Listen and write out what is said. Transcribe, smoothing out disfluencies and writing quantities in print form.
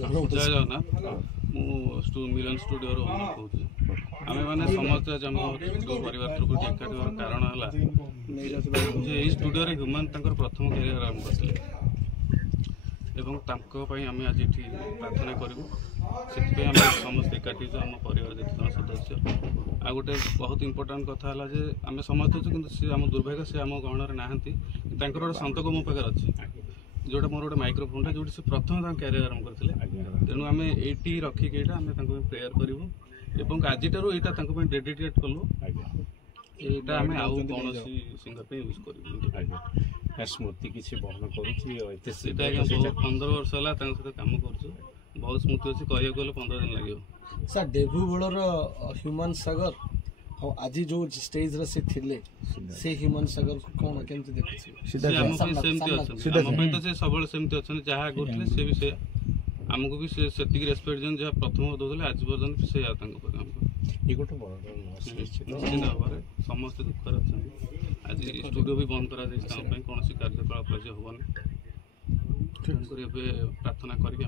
जय जगन्नाथ मु मिलन studio owner कहूँ आम मैंने समस्त आज आम परिवार तरफ एकाठी होर कारण है स्टूडियो ह्यूमान प्रथम कैरियर आरंभ करते आम आज ये प्रार्थना करूँ से आम समस्त एकाठी आम परिवार जिते सदस्य आ गोटे बहुत इंपोर्टाट कथा है आम समस्त अच्छे कि आम दुर्भाग्य से आम गहन ना गोटे संतक मो पाखे अच्छी जोटा मोर गोटे माइक्रोफोन जो प्रथम कैरियर आरंभ करते तेणु आम ये रखिक प्रेयर करूँ आज यहाँ डेडिकेट कलु यहाँ आम आउ कौन सिंगर यूज कर स्मृति किसी बहन कर 15 वर्ष है सहित कम कर बहुत स्मृति अच्छी कह 15 दिन लगे सर डेब्यू बेलर ह्यूमान सागर हाँ आज जो स्टेज रे से थिले से ह्यूमान सागर को कौन केमती देखुछि तो से सबले सेमती अछन जहा करथले से भी से हमको भी से रेस्पेक्ट जन जहा प्रथम दोले आज पर्यंत से या तांको पर हमको ये गोटे बड़ निश्चित भाव समस्त दुख अच्छे आज स्टूडियो भी बंद करा कौन कार्यकलाप आज हेनी प्रार्थना करके